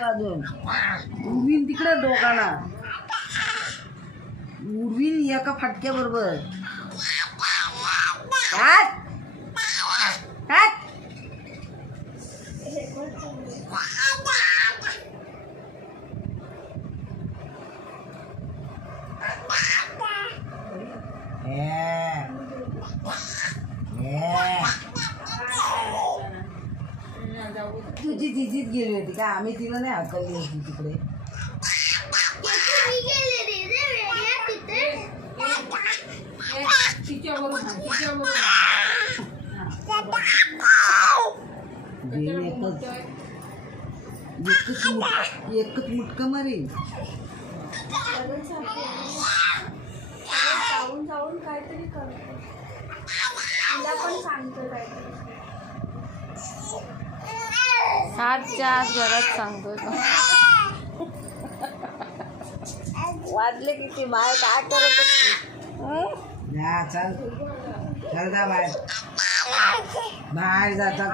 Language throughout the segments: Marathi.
अजून उडवीन तिकडे डोकाला उडवीन एका फटक्या बरोबर तुझी तिचीच गेली होती का आम्ही तिला नाही हाकलली होती तिकडे एकच मुटका मारी जाऊन काहीतरी करतो तिला पण सांगतो काहीतरी 7च्या आत घरात सांगतोय वाजले किती बाहेर काय करत चल चल जा बाहेर बाहेर जातात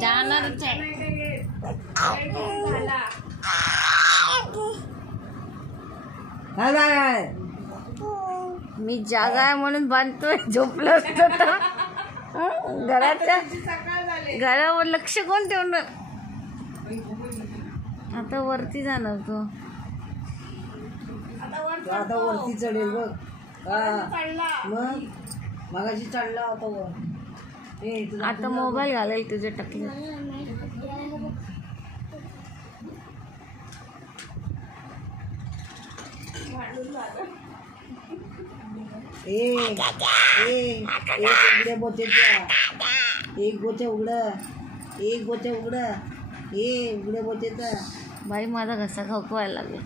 जाणारच आहे मी जागा आहे म्हणून बांधतोय झोपलं असतं तर घराच्या घरावर लक्ष कोण ठेवणार आता वरती जाणार तो आता वरती चढेल बघ मग मगाशी चढला होता वर आता मोबाईल घालेल तुझे टकले एक उघड्या बोचेच्या एक गोच्या उघड एक गोच्या उघड उघड्या बोचेचा बाई माझा घसा खवखवायला लागला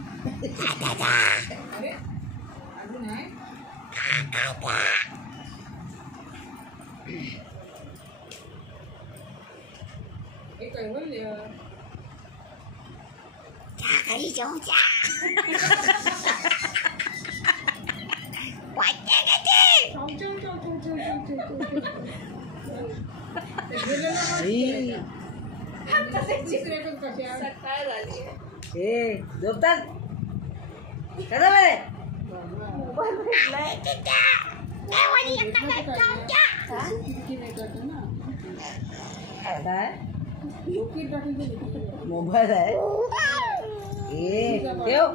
झोपतात मोबाईल आहे ठेव